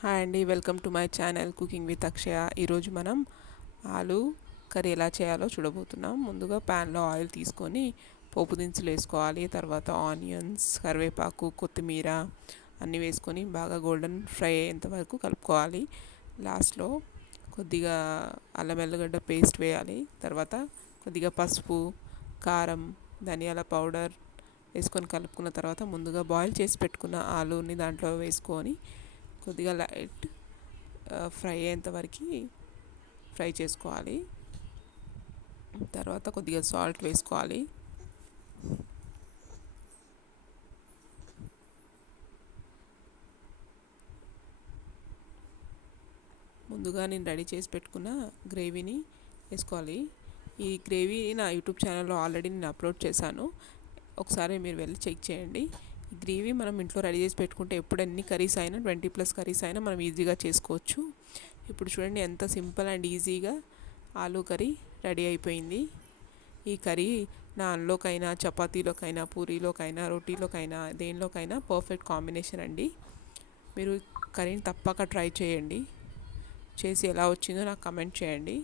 Hi అండి, welcome to my channel cooking with Akshaya. ఈరోజు మనం ఆలు కర్రీ ఎలా చేయాలో చూడబోతున్నాం. ముందుగా ప్యాన్లో ఆయిల్ తీసుకొని పోపు దినుసులు వేసుకోవాలి. తర్వాత ఆనియన్స్, కరివేపాకు, కొత్తిమీర అన్నీ వేసుకొని బాగా గోల్డెన్ ఫ్రై అయ్యేంత వరకు కలుపుకోవాలి. లాస్ట్లో కొద్దిగా అల్లం వెల్లిగడ్డ పేస్ట్ వేయాలి. తర్వాత కొద్దిగా పసుపు, కారం, ధనియాల పౌడర్ వేసుకొని కలుపుకున్న తర్వాత ముందుగా బాయిల్ చేసి పెట్టుకున్న ఆలూని దాంట్లో వేసుకొని కొద్దిగా లైట్ ఫ్రై అయ్యేంత వరకు ఫ్రై చేసుకోవాలి. తర్వాత కొద్దిగా సాల్ట్ వేసుకోవాలి. ముందుగా నేను రెడీ చేసి పెట్టుకున్న గ్రేవీని వేసుకోవాలి. ఈ గ్రేవీ నా యూట్యూబ్ ఛానల్లో ఆల్రెడీ నేను అప్లోడ్ చేశాను, ఒకసారి మీరు వెళ్ళి చెక్ చేయండి. ఈ గ్రేవీ మనం ఇంట్లో రెడీ చేసి పెట్టుకుంటే ఎప్పుడు ఎన్ని కర్రీస్ అయినా 20+ కర్రీస్ అయినా మనం ఈజీగా చేసుకోవచ్చు. ఇప్పుడు చూడండి ఎంత సింపుల్ అండ్ ఈజీగా ఆలూ కర్రీ రెడీ అయిపోయింది. ఈ కర్రీ నాన్లోకైనా, చపాతీలోకైనా, పూరీలోకైనా, రోటీలోకైనా, దేనిలోకైనా పర్ఫెక్ట్ కాంబినేషన్ అండి. మీరు కర్రీని తప్పక ట్రై చేయండి. చేసి ఎలా వచ్చిందో నాకు కమెంట్ చేయండి.